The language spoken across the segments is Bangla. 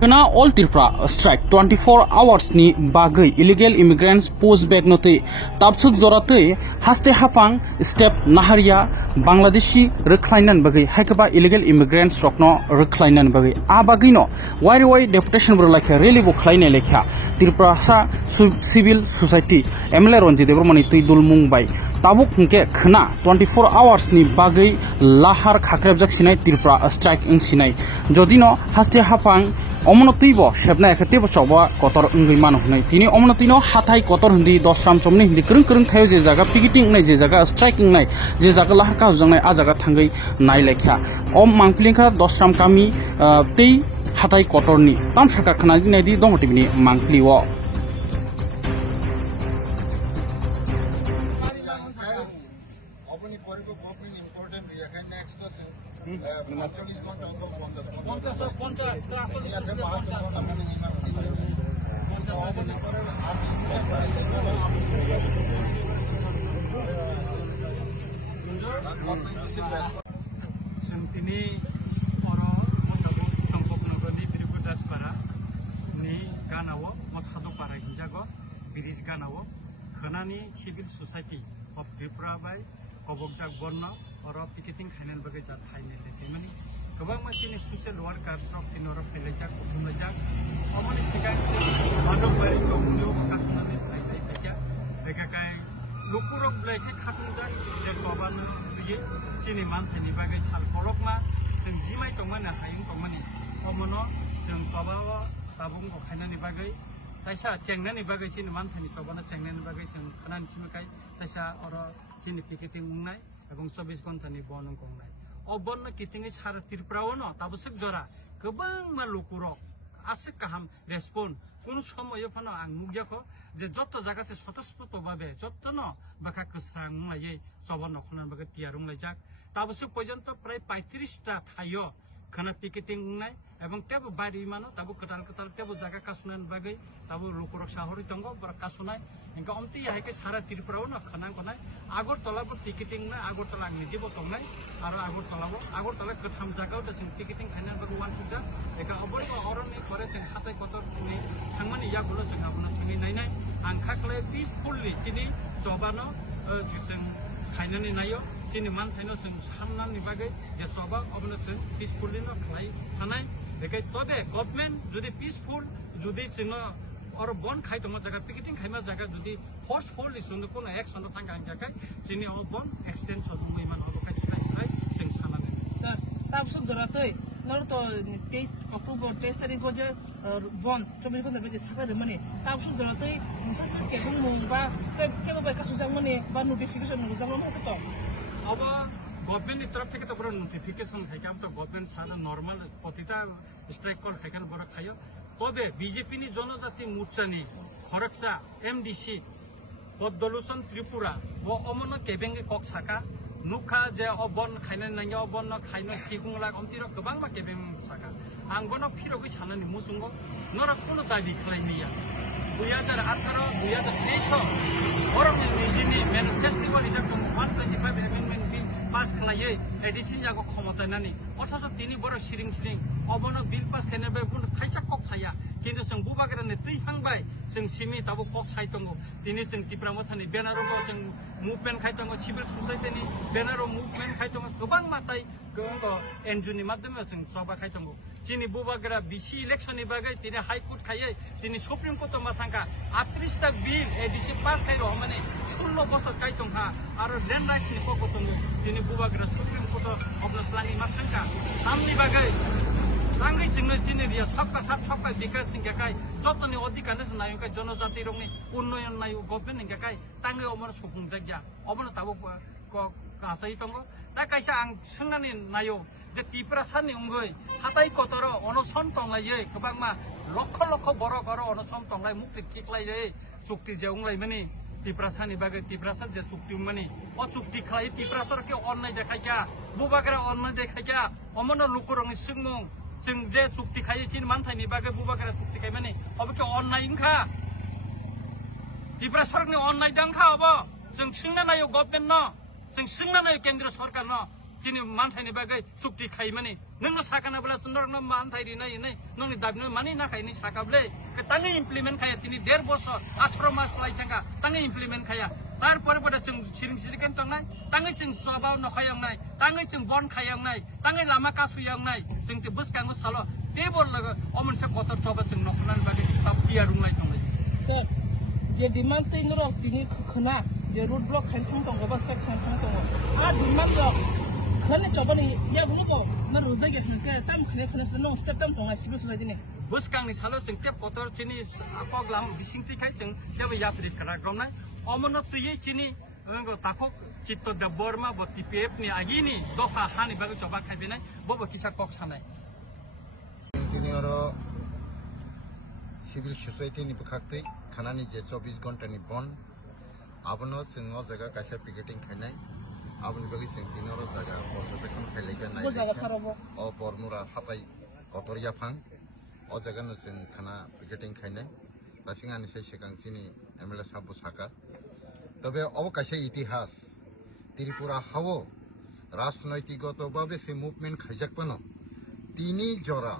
Kena all Tripura strike 24 hours ni bagai illegal immigrants post back note tabsuk zorate haste hafang step naharia Bangladeshi reclinan bagai hakaba illegal immigrants rokno reclinan bagai a bagai no why deputation bro like really bo khlaine lekha Tripura sa civil society MLA ronji debromani tuidul mungbai tabuk hingke khna 24 hours ni bagai lahar khakrabjak sinai Tripura strike ing sinai jodino haste hafang Omonotimo Shebna Katiba Soba, Kotor Ungiman, Tini Omonotino, Hatai Kotor Hindi, Dosram Somni, the Kurun Tayo Zaga, picketing night, Zaga, striking night, Zaga Laka, Zanga, Azaga Tangi, Naileka, Om Manklinka, Dosram Kami, Te Hatai Kotorni, Tamshaka Kanadi, Domotivini, Mankli War. Sentini oro motabu sampok nagoni Tripura Daspara ni ganawo motsado para hinjago biris ganawo khanani civil society of Tripura by Kobokjak Borno oro picketing khainan bagai jat thaine letimani gobang masini social worker of tinoro pelejak umajak omoni sikai madok bari komunu kasnani thai thai begakai lukurok bleke khatunjak je koban ye chini manthani bagai chal kolokma जों जिमाय दंमोन हायं दंमोन अमनो जों जबाव ताबुं खायनानि बागै ताइसा चेंनानि बागै चिनि मानथानि जबाना चेंनानि बागै जों खानानि चिमकाय ताइसा अर चिनि पिकेटिं मुंनाय एबं 24 घन्टानि बनन गंनाय अ बन्न किटिंनि सार त्रिपुराव न ताबुसक जरा गोबां मा लुकुरक आसे काहाम रेस्पन কোন সময় ফনো আং মুগিয়াখো যে যত জায়গাতে স্বতঃস্ফূর্ত ভাবে যত ন বাকা কসরাং মুলাইয়ে সবন নখনান বাগে তিয়ারুং লাইজাক তাবসে পর্যন্ত প্রায় 35টা থাইও খানা পিকেটিং উংনাই এবং টেবো বাইরে মানো তাবো কটাল টেবো জায়গা কাসুনান বাগে তাবো লোকরক সাহরি দঙ্গ বড় কাসুনাই ইনকা অমতি হাইকে সারা ত্রিপুরাও ন খানা কোনাই আগরতলাবো পিকেটিং না আগরতলা নিজেবো দংনাই আর আগরতলা কথাম জায়গাও दा जों पिकेटिं खायनान बागे वान सुजा एका अबरि अरननि करे जों हाथाय कतरनि थांमानि यागुलो जों आबुना थांनि नायनाय आं खाखले पिसफुललि चिनि जबानो जों खायनानि नायो चिनि मानथायनो जों सामनानि बागे जे सबा अबनो जों पिसफुललि न खाय थानाय बेखाय तबे गभर्नमेन्ट जुदि पिसफुल जुदि जों और बन खाय दङ जागा पिकेटिं खायमा जागा जुदि फोर्सफुललि जों कोनो एक्सन थांगा जागा चिनि अ बन एक्सटेन्सन दङ इमान अबखाय सिनाय जों सानानै सर ताबसक जरातै नरतो 23 अक्टोबर 23 तारिख जे बन 24 घन्टा बजे सागर माने ताबसक जरातै मुसा के बुंबा के बाय कासु जां माने बा नोटिफिकेशन जां माने तो अब गभर्नमेन्ट नि तरफ থেকে তো বড় নোটিফিকেশন খাইকাম তো গভর্নমেন্ট সারা নরমাল প্রতিটা স্ট্রাইক কল খাইকান বড় খাইও তবে বিজেপি নি জনজাতি মোর্চানি খরকসা এমডিসি পদ্মলোচন ত্রিপুরা ও অমন কেবেঙ্গে কক সাকা नुखा जे अबन खायनाय नांगौ अबन खायनो थिकुंला अमतिरो गोबां मा केबें साका आं बनो फिरगै साननानै मुसुंगो नरा कोनो दाबि खालायनिया 2018 2023 बरंनि निजिनि manifesto reserve 125 amendment bill pass खालायै एडिशन जागो क्षमतानानि अथच तिनि बर सिरिं अबनो बिल पास खायनाय बुन थाइसा कक साया किन्तु जों बुबागरानि दैफांबाय जों सिमि ताबो कक साइ दङ दिनै जों तिप्रा मथानि बेनारो जों मुभमेन्ट खाय दङ सिभिल सोसाइटिनि बेनारो मुभमेन्ट खाय दङ गोबां माताय गोबां एनजिअनि माध्यमै जों सभा खाय दङ चिनि बुबागरा बिसि इलेक्शननि बागै तिनि हाई कोर्ट खायै तिनि सुप्रिम कोर्ट माथांका 38 टा बिल एडिसी पास खाय र माने 16 बছর खाय दंहा आरो लेन्ड राइट्सनि पक्ष दङ तिनि बुबागरा सुप्रिम कोर्ट अब्ला प्लानिं माथांका सामनि बागै Rangai singna jineria sabka sabka bikas singgakai jotoni odikane nayo kai जनजाति rongni unnoyon nayo government inggakai tangai omor sopung jagya obono tabo ko kasai tongo ta kaisa ang sungnani nayo je Tripura sani ungoi hatai kotoro onoson tonglai kobangma lokho lokho borok aro onoson tonglai mukti kiklai re sukti je unglai mani Tripura sani bagai Tripura san je sukti mani o sukti khlai Tripura sar ke onnai dekhaiya bubagara onnai dekhaiya omono lukurongni singmung जों जे चुक्ति खायो चिन मानथायनि बागै बुबागरा चुक्ति खाय माने अबके अनलाइन खा Tripura सरकारनि अनलाइन दांखा अब जों सोंना नायो गभर्नमेन्ट न जों सोंना नायो केन्द्र सरकार न চিনি মানথাইনি বাগै চুক্তি খাইমানি नोंनो साकाना बला सुंदर न मान थाइरि नै नै नोंनि दाबनो मानि ना खाइनि साकाबले तांगै इमप्लिमेन्ट खाया तिनि 1.5 বছর 18 मास लाइथांगा तांगै इमप्लिमेन्ट खाया तारपरे बडा जों सिरिं सिरिकेन तंनाय तांगै जों स्वाबाव नखायांनाय तांगै जों बन खायांनाय तांगै लामा कासुयांनाय जों ते बसकांगो सालो टेबल लग अमनसे कतर चबा जों नखनान बागै ताब पिया रुंनाय तंनाय सर जे डिमान्ड तै नरक तिनि खना जे रोड ब्लक खाइथां दङ बा स्ट्राइक खाइथां दङ आ डिमान्ड दं खने चबनि या बुनुबो न रोजागे थंके ताम खने फनस न स्टेप ताम दङ सिबिल सुनाय दिने बसकांनि सालो जों टेप कतर चिनि पगलाम बिसिंथि खाइ जों तेबो याप्रिट करा ग्रमनाय अमन तयै चिनि ताखो चित्त द बर्मा ब टीपीएफ नि आगिनि दफा हानि बागै चबा खाइबेनाय बबो किसा कक सानाय তিনি सिविल सोसाइटी नि बखाक्तै खानानि जे 24 घन्टानि बन आबनो जोङो जायगा कासे पिकेटिं खाइनाय आबनि बागै जों दिनरो जायगा पर्यवेक्षण खाइलायगोन नाय अ बरमुरा हाताय कतरिया फां अ जायगानो जों खाना पिकेटिं खाइनाय दासिङानि से सिगांसिनि एमएलए साबु साका तबे अवकाशे इतिहास त्रिपुरा हावो राजनैतिकगतभाবে से मुभमेंट खाइजाकबानो তিনি জরা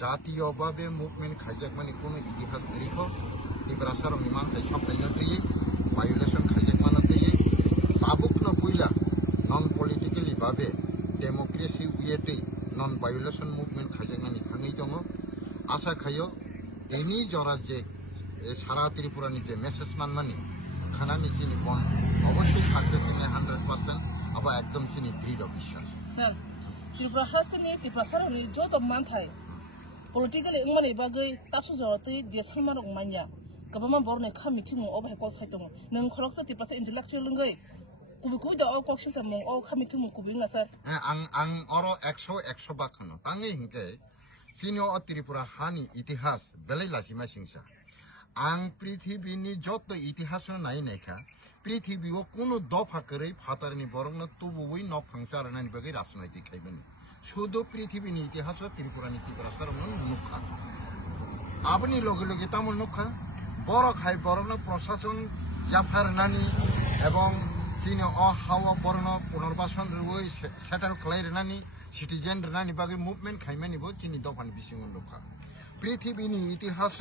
জাতীয়ভাবে মুভমেন্ট খাইজাক মানে কোনো ইতিহাস নিরিখ ত্রিপুরাসার নিমান তাই সপ্তাহ দিয়ে ভায়োলেশন খাইজাক মানে দিয়ে বাবুক ন কইলা নন পলিটিক্যালি ভাবে ডেমোক্রেসি উইয়েতে নন ভায়োলেশন মুভমেন্ট খাইজাক মানে থাঙै দङ আশা খাইও এনি জরা যে সারা ত্রিপুরানি যে মেসেজ মানমানি খানানি চিনি বন অবশ্যই সাকসেস ইন 100% আবার একদম চিনি দৃঢ় বিশ্বাস স্যার त्रिपुरा हास्टनि त्रिपुरा सारनि जो तो मान थाय पॉलिटिकल इंगमानि बागै तापसु जरतै जे सालमा रंग मान्या गबमा बरने खामि थिमु अबाय कल साइतम नों खरकस त्रिपुरा इंटेलेक्चुअल लंगै कुबुकुइ द अ कक्सिल जामु अ खामि थिमु कुबि ना सर आं अरो 100 बाखनो तांगै हिंके सिनियो त्रिपुरा हानि इतिहास बेलै लासिमा सिंसा आं पृथ्वीनि जत इतिहास नायनायखा पृथ्वीयाव कोनो दफा करै फातारनि बरंनो तुबुयै न फांसारनानि बागै राजनैतिक खाइबनि शुद्ध पृथ्वीनि इतिहास त्रिपुरानि त्रिपुरा सारनो नुखा आबनि लगे लगे तामुल नुखा बर खाइ बरंनो प्रशासन जाफारनानि एवं जिनि अ हावा बरनो पुनर्बासन रुवै सेटल खालायरनानि सिटिजेन रनानि बागै मुभमेन्ट खाइमानिबो जिनि दफानि बिसिङो नुखा पृथ्वीनि इतिहास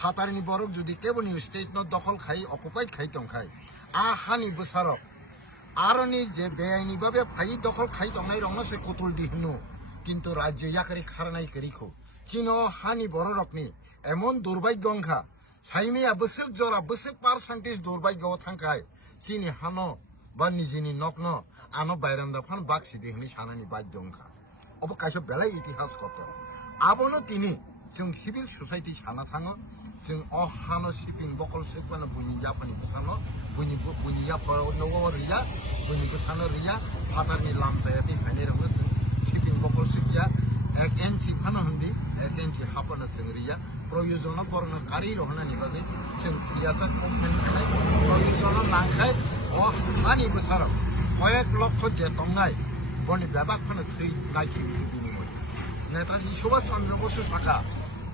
फातारनि बरक जुदि केबनि स्टेट न दखल खाइ अकुपाइड खाइ दंखाय आ हानि बोसारक आरनि जे बेआइनि बाबे फाइ दखल खाइ दंनाय रंनो से कतुल दिहनु किन्तु राज्य याकरि खारनाय करिखौ चिनो हानि बररकनि एमन दुर्भाग्य गंखा साइमिया बोसोर जरा बोसोर पार्सेंटेज दुर्भाग्य थांखाय चिनि हानो बा निजिनि नकन आनो बायरामदा फान बाक्सि देहनि सानानि बाध्य गंखा अब काइसो बेलाय इतिहास कत आबनो तिनि जों सिविल सोसाइटी साना थाङो जों अ हानो सिपिं बकल सेकबानो बुनि जापानि बसानो बुनि जापाव नगो रिया बुनि बसानो रिया फातारनि लामजायाति फाइने रंगो जों सिपिं बकल सेकया 1 इन्चि फानो हन्दी 1 इन्चि हापनो जों रिया प्रयोजन बरनो कारी रहनानि बागै जों क्रियासा मुभमेन्ट खालाय प्रयोजन नांखाय अ हानि बसारो कयेक लक्ष जे दंनाय बनि बेबाक फानो थै नायखि बिनिमय नेताजी सुभाष चंद्र बोस साका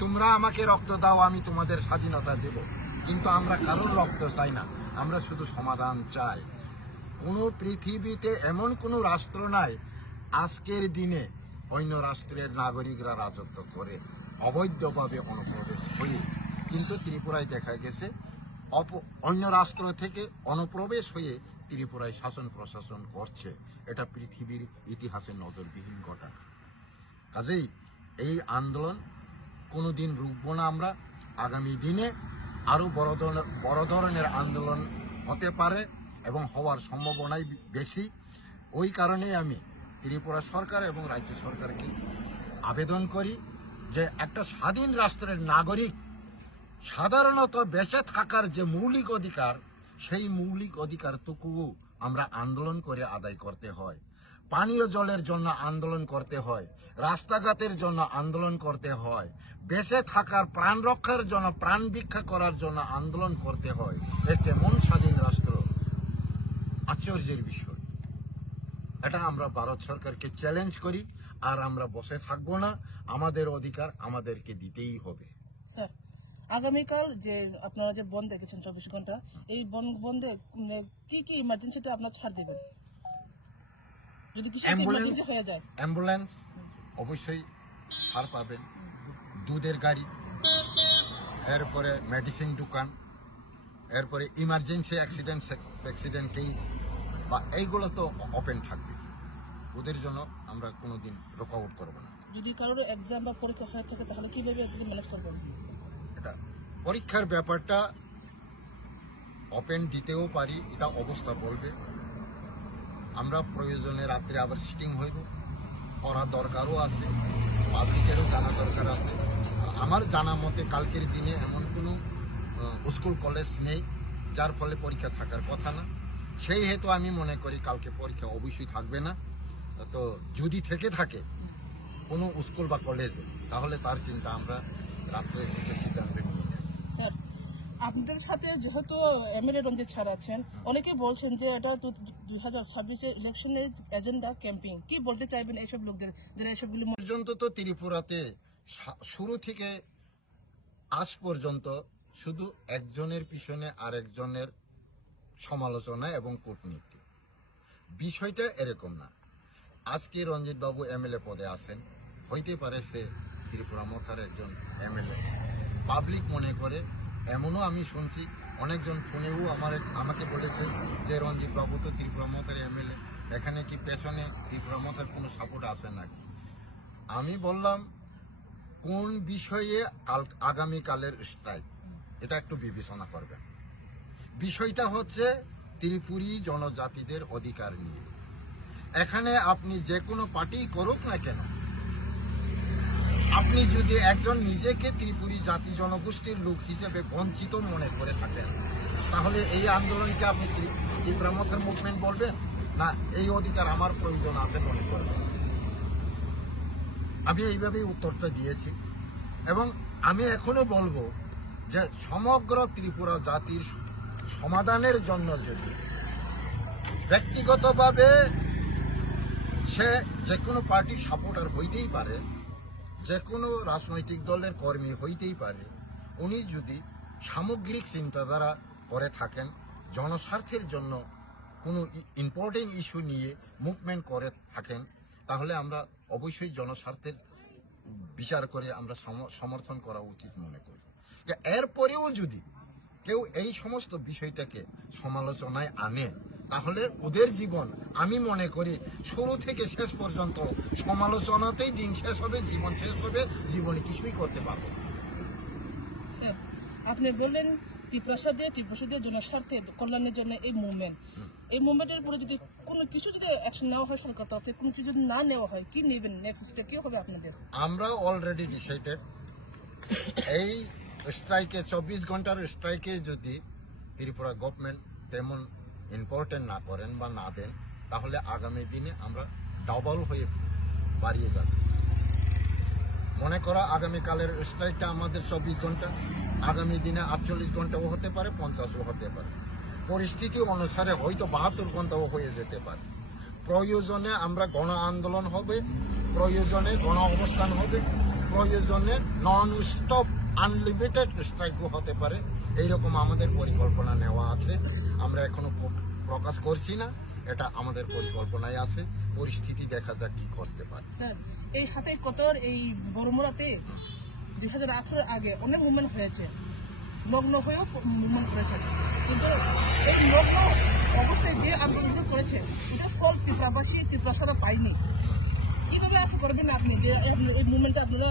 তোমরা আমাকে রক্ত দাও আমি তোমাদের স্বাধীনতা দেব কিন্তু আমরা কারোর রক্ত চাই না আমরা শুধু সমাধান চাই কোন পৃথিবীতে এমন কোন রাষ্ট্র নাই আজকের দিনে অন্য রাষ্ট্রের নাগরিকরা রাজত্ব করে অবৈধভাবে অনুপ্রবেশ হয়ে কিন্তু ত্রিপুরায় দেখা গেছে অন্য রাষ্ট্র থেকে অনুপ্রবেশ হয়ে ত্রিপুরায় শাসন প্রশাসন করছে এটা পৃথিবীর ইতিহাসে নজরবিহীন ঘটনা কাজেই এই আন্দোলন কোনদিন রুখবো না আমরা আগামী দিনে আরো বড় ধরনের আন্দোলন হতে পারে এবং হওয়ার সম্ভাবনাই বেশি ওই কারণে আমি ত্রিপুরা সরকার এবং রাজ্য সরকারকে আবেদন করি যে একটা স্বাধীন রাষ্ট্রের নাগরিক সাধারণত বেঁচে থাকার যে মৌলিক অধিকার সেই মৌলিক অধিকারটুকু আমরা আন্দোলন করে আদায় করতে হয় পানীয় জলের জন্য আন্দোলন করতে হয় রাস্তাঘাটের জন্য আন্দোলন করতে হয় বেঁচে থাকার প্রাণ রক্ষার জন্য প্রাণ ভিক্ষা করার জন্য আন্দোলন করতে হয় এ কেমন স্বাধীন রাষ্ট্র আশ্চর্যের বিষয় এটা আমরা ভারত সরকারকে চ্যালেঞ্জ করি আর আমরা বসে থাকবো না আমাদের অধিকার আমাদেরকে দিতেই হবে স্যার আগামীকাল যে আপনারা যে বন্ধ দেখেছেন 24 ঘন্টা এই বন্ধে কি কি ইমার্জেন্সিতে আপনারা ছাড় দেবেন যদি কিছু emergency হয়ে যায় অ্যাম্বুলেন্স অবশ্যই সার পাবেন, দুধের গাড়ি, এরপরে মেডিসিন দোকান, এরপরে ইমার্জেন্সি অ্যাক্সিডেন্ট কেস বা এইগুলো তো ওপেন থাকবে। ওদের জন্য আমরা কোনোদিন রোক আউট করবো না। যদি কারোর এক্সাম বা পরীক্ষা হয়ে থাকে তাহলে কিভাবে ম্যানেজ করবেন? এটা পরীক্ষার ব্যাপারটা ওপেন দিতেও পারি, এটা অবস্থা বলবে। আমরা প্রয়োজনে রাত্রে আবার সিটিং হইব, করা দরকারও আছে, পাবলিকেরও জানা দরকার আছে। আমার জানা মতে কালকের দিনে এমন কোনো স্কুল কলেজ নেই যার ফলে পরীক্ষা থাকার কথা না। সেই হেতু আমি মনে করি কালকে পরীক্ষা অবশ্যই থাকবে না। তো যদি থেকে থাকে কোনো স্কুল বা কলেজে, তাহলে তার চিন্তা আমরা রাত্রে সিদ্ধান্ত নিয়ে নেব। স্যার, আপনাদের সাথে যেহেতু এমএলএ রঞ্জিত স্যার আছেন, অনেকে বলছেন যে এটা 2026 ইলেকশনের এজেন্ডা ক্যাম্পিং। কি বলতে চাইবেন এইসব লোকদের যারা এসবগুলি? পর্যন্ত তো ত্রিপুরাতে শুরু থেকে আজ পর্যন্ত শুধু একজনের পিছনে আরেকজনের সমালোচনা এবং কূটনীতি। বিষয়টা এরকম না। আজকে রঞ্জিত বাবু এমএলএ পদে আছেন, হইতে পারে সে ত্রিপুরা মথার একজন এমএলএ। পাবলিক মনে করে, এমনও আমি শুনছি অনেকজন ফোনেও আমাকে বলেছে যে রঞ্জিত বাবু তো ত্রিপুরা মথার এমএলএ, এখানে কি পেছনে ত্রিপুরা মথার কোনো সাপোর্ট আছে নাকি? আমি বললাম কোন বিষয়ে আগামীকালের স্ট্রাইক, এটা একটু বিবেচনা করবেন। বিষয়টা হচ্ছে ত্রিপুরী জনজাতিদের অধিকার নিয়ে। এখানে আপনি যে কোনো পার্টি করুক না কেন, আপনি যদি একজন নিজেকে ত্রিপুরী জাতি জনগোষ্ঠীর লোক হিসেবে বঞ্চিত মনে করে থাকেন, তাহলে এই আন্দোলনকে আপনি ত্রিপুরা মথার মুভমেন্ট বলবেন না এই অধিকার আমার প্রয়োজন আছে মনে করবেন? আমি এইভাবেই উত্তরটা দিয়েছি এবং আমি এখনো বলবো যে সমগ্র ত্রিপুরা জাতির সমাধানের জন্য যদি ব্যক্তিগতভাবে সে যে কোনো পার্টির সাপোর্টার হইতেই পারে, যে কোনো রাজনৈতিক দলের কর্মী হইতেই পারে, উনি যদি সামগ্রিক চিন্তাধারা করে থাকেন, জনস্বার্থের জন্য কোনো ইম্পর্টেন্ট ইস্যু নিয়ে মুভমেন্ট করে থাকেন, তাহলে আমরা অবশ্যই জনস্বার্থের বিচার করে আমরা সমর্থন করা উচিত মনে করি। এরপরেও যদি কেউ এই সমস্ত বিষয়টাকে সমালোচনায় আনে, তাহলে ওদের জীবন আমি মনে করি শুরু থেকে শেষ পর্যন্ত সমালোচনাতেই দিন শেষ হবে, জীবন শেষ হবে, জীবনে কিছুই করতে পারবো। স্যার, আপনি বললেন ত্রিপ্রাসাদের জনস্বার্থে কল্যাণের জন্য এই মুভমেন্টের উপরে যদি কোনো কিছু যদি অ্যাকশন নেওয়া হয় সরকার তরফ থেকে, কোনো কিছু যদি না নেওয়া হয়, কি নেবেন? নেক্সট স্টেপ কি হবে আপনাদের? আমরা অলরেডি ডিসাইডেড, এই স্ট্রাইকে 24 ঘন্টার স্ট্রাইকে যদি ত্রিপুরা গভর্নমেন্ট তেমন ইম্পর্টেন্ট না করেন বা না দেন, তাহলে আগামী দিনে আমরা ডাবল হয়ে বাড়িয়ে যাব। মনে করা আগামীকালের স্ট্রাইকটা আমাদের 24 ঘন্টা, আগামী দিনে 48 ঘন্টাও হতে পারে, 50ও হতে পারে। পরিস্থিতি অনুসারে হয়তো 72 ঘন্টাও হয়ে যেতে পারে। প্রয়োজনে আমরা গণ আন্দোলন হবে, প্রয়োজনে গণ অবস্থান হবে, প্রয়োজনে নন স্টপ আনলিমিটেড স্ট্রাইকও হতে পারে। এইরকম আমাদের পরিকল্পনা নেওয়া আছে। আমরা এখনো প্রকাশ করছি না, এটা আমাদের পরিকল্পনায় আছে। পরিস্থিতি দেখা যাক কি করতে পারে। স্যার, এই হাতে কতর এই বড়মুড়াতে 2018 আগে অনেক মুভমেন্ট হয়েছে, নগ্ন হয়েও মুভমেন্ট করেছে, কিন্তু এই নগ্ন অবস্থায় যে আন্দোলন করেছে এটা ফল ত্রিপ্রাসাদা পায়নি। কিভাবে আশা করবেন আপনি যে এই মুভমেন্টে আপনারা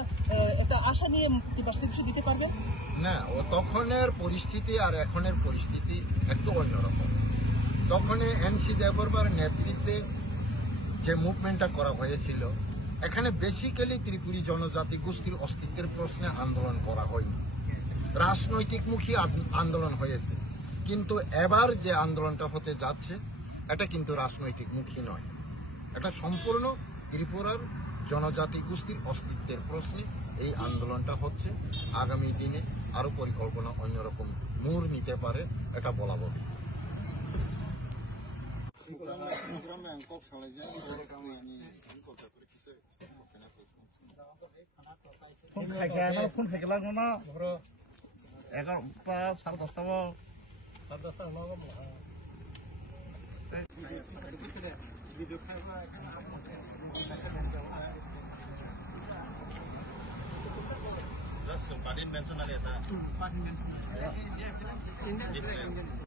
একটা আশা নিয়ে ত্রিপ্রাসাদে কিছু দিতে পারবেন? না, ও তখনের পরিস্থিতি আর এখনের পরিস্থিতি একটু অন্যরকম। তখন এনসি দেববর্মার নেতৃত্বে যে মুভমেন্টটা করা হয়েছিল, এখানে বেসিক্যালি ত্রিপুরী জনজাতি গোষ্ঠীর অস্তিত্বের প্রশ্নে আন্দোলন করা হয়নি, রাজনৈতিকমুখী আন্দোলন হয়েছে। কিন্তু এবার যে আন্দোলনটা হতে যাচ্ছে এটা কিন্তু রাজনৈতিকমুখী নয়, এটা সম্পূর্ণ ত্রিপুরার জনজাতি গোষ্ঠীর অস্তিত্বের প্রশ্নে এই আন্দোলনটা হচ্ছে। আগামী দিনে আরো পরিকল্পনা অন্যরকম মোড় নিতে পারে, এটা বলা বলি। ফোন খাইলাম না 11টা 10:30 video camera Just Padin mention ali eta. Padin mention. Difference.